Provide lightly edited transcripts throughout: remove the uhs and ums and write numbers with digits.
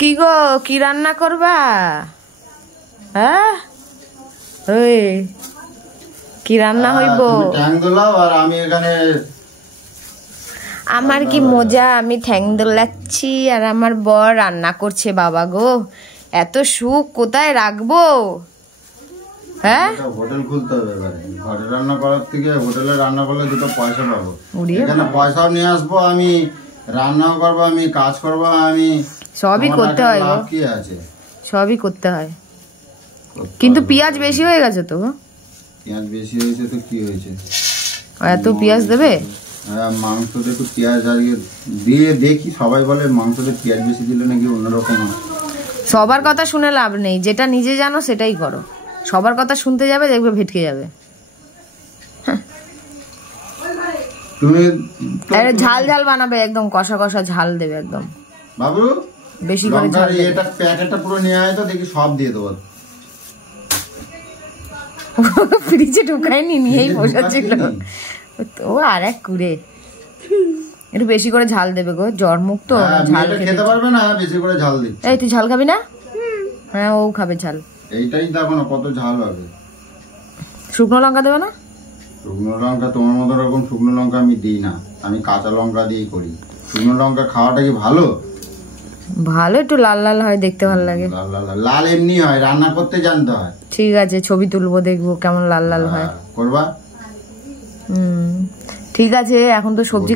কি গো, কি রান্না করবা? হ্যাঁ, ওই কি রান্না হইব? আর আমি এখানে আমার কি মজা, আমি ঠ্যাং দোলাচ্ছি আর আমার বর রান্না করছে। বাবা গো, এত সুখ কোথায় রাখবো? হ্যাঁ, হোটেল খুলতে হবে এবারে। ঘরে রান্না করার থেকে হোটেলে রান্না করলে দুটো পয়সা পাবো। এখানে পয়সাও নিয়ে আসবো, আমি রান্নাও করবো, আমি কাজ করবো, আমি সবই করতে হয় গো। কি আছে, সবই করতে হয়, কিন্তু পেঁয়াজ বেশি হয়ে গেছে তো। পেঁয়াজ বেশি হয়েছে তো কি হয়েছে? এত পেঁয়াজ দেবে? হ্যাঁ, মাংসতে একটু পেঁয়াজ আজকে দিয়ে দেখি। সবাই বলে মাংসতে পেঁয়াজ বেশি দিলে নাকি অন্যরকম হয়। সবার কথা শুনে লাভ নেই, যেটা নিজে জানো সেটাই করো। সবার কথা শুনতে যাবে, দেখবে ভেটকে যাবে। তুমি ঝাল ঝাল বানাবে, একদম কষা কষা ঝাল দেবে একদম। বাবু বেশি করে ঝাল দেবে। এটা প্যাকেটটা পুরো নিয়ে আয় তো, দেখি সব দিয়ে দেবো। ফ্রিজে ঢুকায়নি, নিয়েই বসাচ্ছিল ও। আর এক কুড়ে একটু বেশি করে ঝাল দেবে গো, জ্বর মুখ তো, ঝাল খেতে পারবে না, বেশি করে ঝাল দিচ্ছে। এই তুই ঝাল খাবি না? হ্যাঁ, ও খাবে ঝাল। এইটাই দেখো না কত ঝাল হবে। শুকনো লঙ্কা দেবে না? শুকনো লঙ্কা তোমার মতো রকম শুকনো লঙ্কা আমি দিই না, আমি কাঁচা লঙ্কা দিয়েই করি। শুকনো লঙ্কা খাওয়াটা কি ভালো? ভালো, একটু লাল লাল হয়, দেখতে ভালো লাগে। লাল এমনি হয়, রান্না করতে জানতে হয়। ঠিক আছে, ছবি তুলবো, দেখবো কেমন লাল লাল হয়। করবা? ঠিক আছে, এখন তো সবজি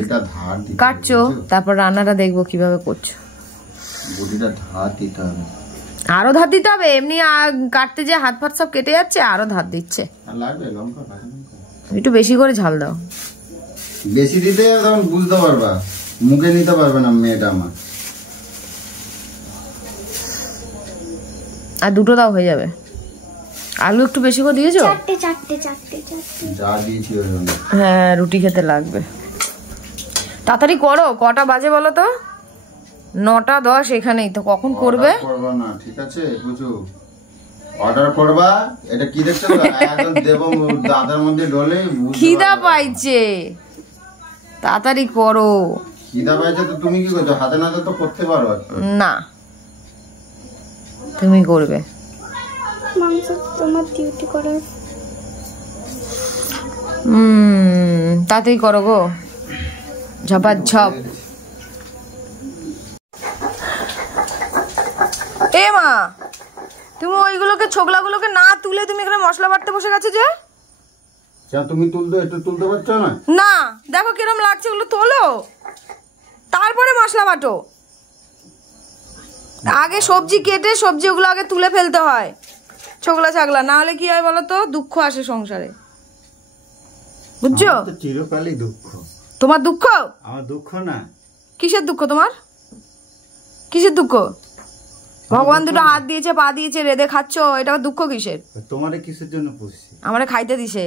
কাটছো, তারপর রান্নাটা দেখবো কিভাবে করছো। বটিটা ধার দিতে হবে। আরো ধার দিতে হবে? এমনি কাটতে যে হাত ফাত সব কেটে যাচ্ছে, আরো ধার দিচ্ছে। লাগবে লঙ্কা, একটু বেশি করে ঝাল দাও। বেশি দিতে তখন বুঝতে পারবা, মুখে নিতে পারবে না মেয়েটা আমার। আর দুটো দাও, হয়ে যাবে। আলু একটু বেশি করে দিয়েছো? যা দিয়েছি ওই জন্য। হ্যাঁ, রুটি খেতে লাগবে। তাড়াতাড়ি করো, কটা বাজে বলো তো? 9:10 এখানেই তো, কখন করবে? করবা না, ঠিক আছে বুঝু, অর্ডার করবা। এটা কি দেখছো? একদম দেবো দাদার মধ্যে ডলে। খিদা পাইছে, তাড়াতাড়ি করো। খিদা পাইছে তো তুমি কি করছো? হাতে নাতে তো করতে পারো। না, তুমি করবে। মাংস তোমার ডিউটি করার। তাড়াতাড়ি করো গো, ঝপাঝপ। এ মা, তুমি ওইগুলোকে, ছোকলাগুলোকে না তুলে তুমি এখানে মশলা বাটতে বসে গেছো যে? তুমি একটু তুলতে পারছো না? না, দেখো কিরম লাগছে, ওগুলো তোলো, তারপরে মশলা বাটো। আগে সবজি কেটে সবজি ওগুলো আগে তুলে ফেলতে হয়, ছোকলা ছাগলা, না হলে কি হয় বলো তো, দুঃখ আসে সংসারে, বুঝছো? চিরকালই দুঃখ। তোমার দুঃখ? আমার দুঃখ না। কিসের দুঃখ তোমার? কিসের দুঃখ? ভগবান দুটো হাত দিয়েছে, পা দিয়েছে, রেঁধে খাচ্ছ, এটা দুঃখ কিসের? তোমারে কিসের জন্য পুষছি? আমারে খাইতে দিছে।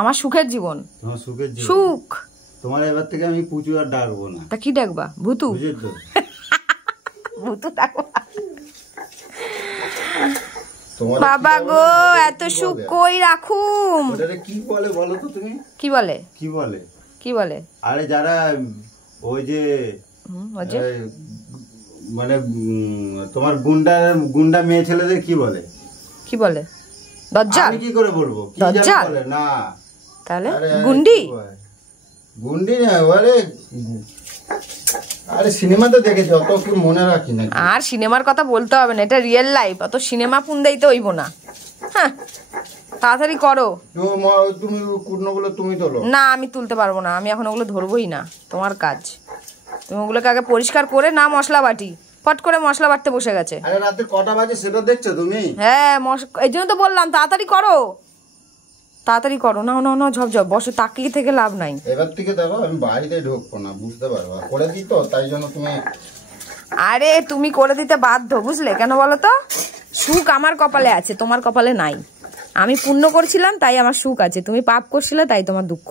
আমার সুখের জীবন। তোমার সুখের জীবন? সুখ। তোমার এবার থেকে আমি পুজো আর ডাকবো না। তা কি ডাকবা? ভূতু? ভূতু ডাকবা? বাবা গো, এত সুখ কই রাখুম? কি বলে বলো তো তুমি? কি বলে? কি বলে? কি বলে? আরে যারা ওই যে মানে তোমার গুন্ডা মেয়ে ছেলেদের কি বলে? কি বলে? দজ্জাল? আমি কি করে বলবো? দজ্জাল বলে না। তাহলে গুন্ডি? গুন্ডি না, আরে সিনেমাতে দেখেছি, অত কি মনে রাখি না। আর সিনেমার কথা বলতে হবে না, এটা রিয়েল লাইফ, অত সিনেমা পুন্দাই তো হইব না। হ্যাঁ, তাড়াতাড়ি করো। তুমি কুটনোগুলো তুমি তোলো। না, আমি তুলতে পারবো না, আমি এখন ওগুলো ধরবোই না, তোমার কাজ। তুমি ওগুলোকে আগে পরিষ্কার করে না মশলা বাটি, ফট করে মশলা বাটতে বসে গেছে। আরে রাতে কটা বাজে সেটা দেখছো তুমি? হ্যাঁ, এই জন্য তো বললাম তাড়াতাড়ি করো, তাড়াতাড়ি করো। না না না, ঝপঝপ বসো, তাকিয়ে থেকে লাভ নাই। এবার থেকে দেখো, আমি বাড়িতে ঢুকবো না, বুঝতে পারবো, করে দিই তো, তাই জন্য তুমি। আরে তুমি করে দিতে বাধ্য, বুঝলে কেন বলো তো? সুখ আমার কপালে আছে, তোমার কপালে নাই। আমি পুণ্য করছিলাম তাই আমার সুখ আছে, তুমি পাপ করছিলে তাই তোমার দুঃখ,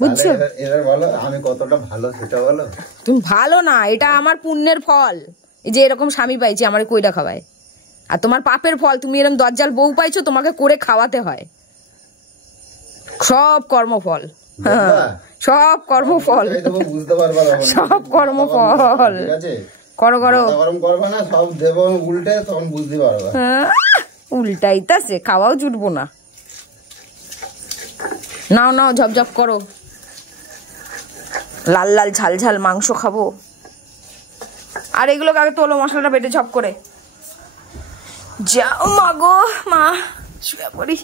বুঝছো? এবার বলো আমি কতটা ভালো সেটা বলো। তুমি ভালো না, এটা আমার পুণ্যের ফল, এই যে এরকম স্বামী পাইছি, আমার কইটা খাওয়ায়। আর তোমার পাপের ফল, তুমি এরকম দজ্জাল বউ পাইছো, তোমাকে করে খাওয়াতে হয়। সব কর্মফল, সব কর্মফল, সব কর্মফল। করো করো। মাথা গরম করবে না, সব দেবো উল্টে, তখন বুঝতে পারবে। উল্টাইতাছে, খাওয়াও জুটবো না। নাও নাও ঝপঝপ করো, লাল লাল ঝাল ঝাল মাংস খাবো। আর এগুলোকে আগে তোলো, মশলাটা বেটে ঝপ করে। যাও মা গো মা, শুয়ে পড়ি।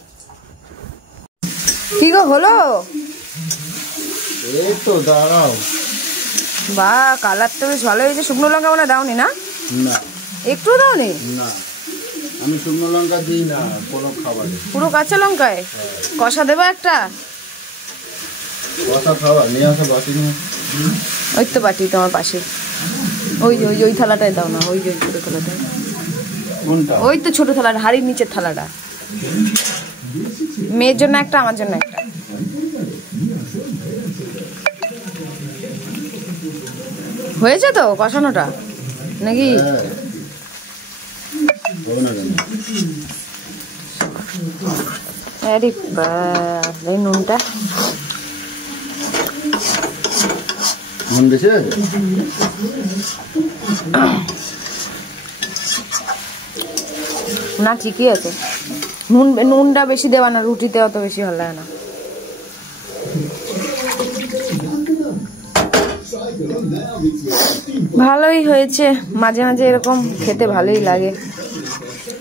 কি গো হলো? এই তো দাঁড়াও। বা কালার তো বেশ ভালো হয়েছে। শুকনো লঙ্কা মনে দাওনি না? না একটু দাওনি? না, আমি শুকনো লঙ্কা দিই না কোনো খাবারে, পুরো কাঁচা লঙ্কায় কষা দেবো একটা। কষা খাবার নিয়ে আসো, বাটি নিয়ে। ওই তো বাটি তোমার পাশে, ওই যে ওই থালাটায় দাও না, ওই যে ওই ছোট থালাটায়। কোনটা? ওই তো ছোট থালাটা, হাড়ির নিচের থালাটা। মেয়ের জন্য একটা, আমার জন্য একটা। হয়েছে তো কষানোটা নাকি? আরে বাহ, এই নুনটা নুন বেশি হয়েছে? না ঠিকই আছে। নুনটা বেশি দেওয়া না, রুটিতে অত বেশি ভালো লাগে না। ভালোই হয়েছে, মাঝে মাঝে এরকম খেতে ভালোই লাগে,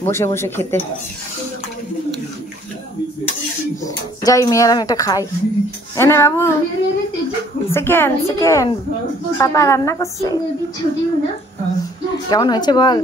বসে বসে খেতে। যাই মেয়ের আমি একটা খাই। এনে বাবু, সেকেন্ড সেকেন্ড, পাপা রান্না করছে। কেমন হয়েছে বল?